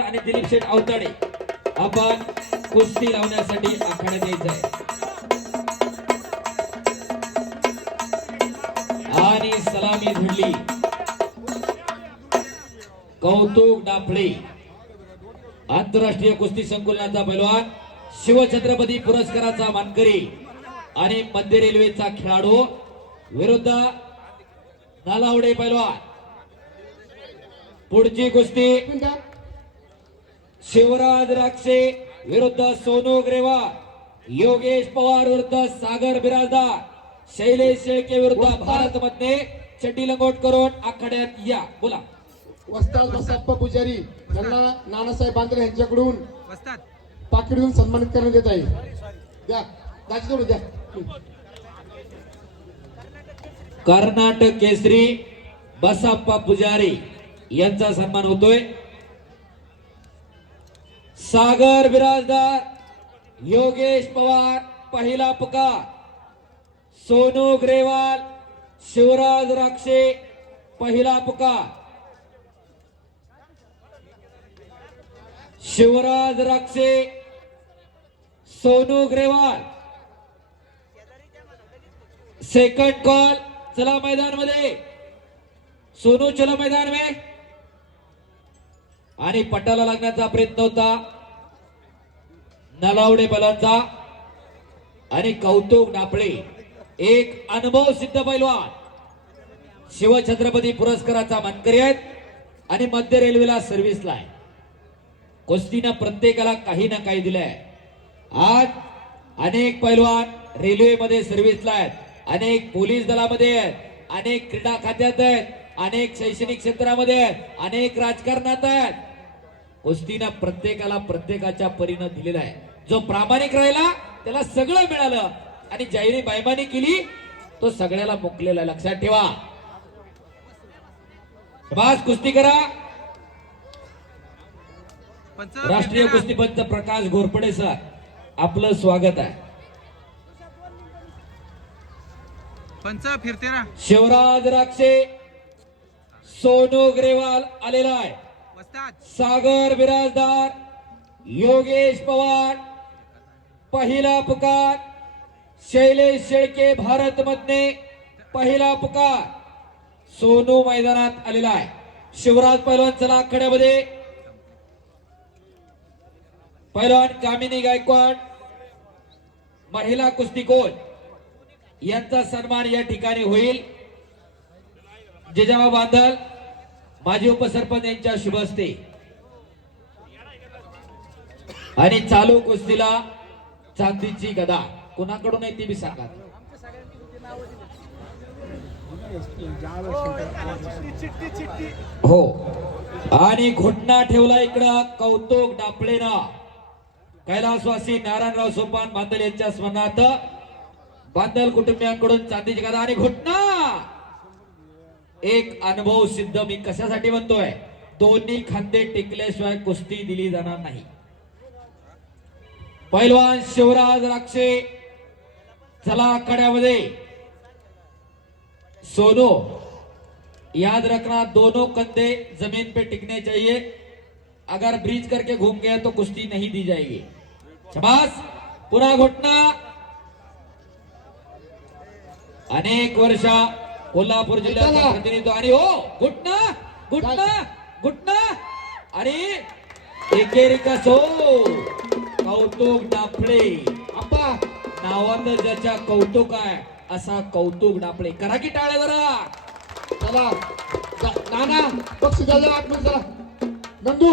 आणि दिलीप शेठ अवताडे आपण कुस्ती लावण्यासाठी आखाड्यात यायचं आहे आणि सलामी झुडली कौतुक डाफळे आंतरराष्ट्रीय कुस्ती संकुलनाचा पैलवान शिवछत्रपती पुरस्काराचा मानकरी आणि मध्य रेल्वेचा खेळाडू विरुद्ध नालावडे पैलवान. पुढची कुस्ती शिवराज राक्षे विरुद्ध सोनू ग्रेवाल योगेश पवार विरुद्ध सागर बिराजदार शैलेश शेळके विरुद्ध भारत मध्ये चटी लंगोट करून आखाड्यात या बोला वस्ताद बसप्पा पुजारी यांना नानासाहेब बांद्रे यांच्याकडून देऊन सन्मानित करण्यात येत आहे द्या दाजी जोडून द्या कर्नाटक केसरी बसाप्पा पुजारी यांचा सन्मान होतोय सागर बिराजदार योगेश पवार पहिला पुकार. सोनू ग्रेवाल शिवराज राक्षे पहिला पुकार. शिवराज राक्षे सोनू ग्रेवाल. सेकंड कॉल चला मैदानमध्ये सोनू चला मैदान में आणि पटाला लागण्याचा प्रयत्न होता. नलावडे बलांचा आणि कौतुक डापळे एक अनुभव सिद्ध पैलवान. शिवछत्रपती पुरस्काराचा मानकरी आहेत आणि मध्य रेल्वेला सर्व्हिसला आहे कुस्तीनं प्रत्येकाला काही ना काही दिलंय. आज अनेक पैलवान रेल्वेमध्ये सर्व्हिसला आहेत. अनेक पोलीस दलामध्ये आहेत. अनेक क्रीडा खात्यात आहेत. अनेक शैक्षणिक क्षेत्रामध्ये आहेत अनेक राजकारणात आहेत. कुस्तीनं प्रत्येकाला प्रत्येकाच्या परीनं दिलेला आहे. जो प्रामाणिक राहिला त्याला सगळं मिळालं. आणि ज्याने बायबानी केली तो सगळ्याला मुकलेला. लक्षात ठेवा. बस कुस्ती करा. पंच राष्ट्रीय कुस्तीपंच प्रकाश घोरपडे सर. आपलं स्वागत आहे. पंच फिरते ना. शिवराज राक्षे सोनू ग्रेवाल आलेला आहे. सागर बिराजदार योगेश पवार पहिला पुकार शैलेश शेळके भारत मधने पहिला पुकार सोनू मैदानात आलेला आहे. शिवराज पैलवान चला आखाड्यामध्ये पैलवान कामिनी गायकवाड महिला कुस्तीकोच यांचा सन्मान या ठिकाणी होईल. जिजाबा बांधल माजी उपसरपंच यांच्या शुभ असते आणि चालू कुस्तीला चांदीची गदा. कोणाकडून आहे ती बी सांगा. हो. आणि घुटना ठेवला इकडं कौतुक डापळेना कैलासवासी नारायणराव सोपान बांदल यांच्या स्मरणार्थ बांदल कुटुंबियांकडून चांदीची गदा आणि घुटना एक अनुभव सिद्ध मी कशासाठी म्हणतोय दोन्ही खांदे टिकल्याशिवाय कुस्ती दिली जाणार नाही. पैलवान शिवराज राक्षे चला आखाड्यामध्ये सोनो याद रखना दोनों कंधे जमीन पे टिकने चाहिए. अगर ब्रिज करके घूम गया तो कुश्ती नहीं दी जाएगी. शबास पुन्हा घुटना. अनेक वर्ष कोल्हापूर जिल्ह्याचा प्रतिनिधित्व. आणि हो घुटना घुटना घुटना. आणि एकेरिका सो कौतुक डाफळे आप्पा. नावात ज्याच्या कौतुक आहे असा कौतुक डाफळे करा की टाळ्या जरा चला. नाना पक्ष द्यायला आतमध्ये चला नंदू.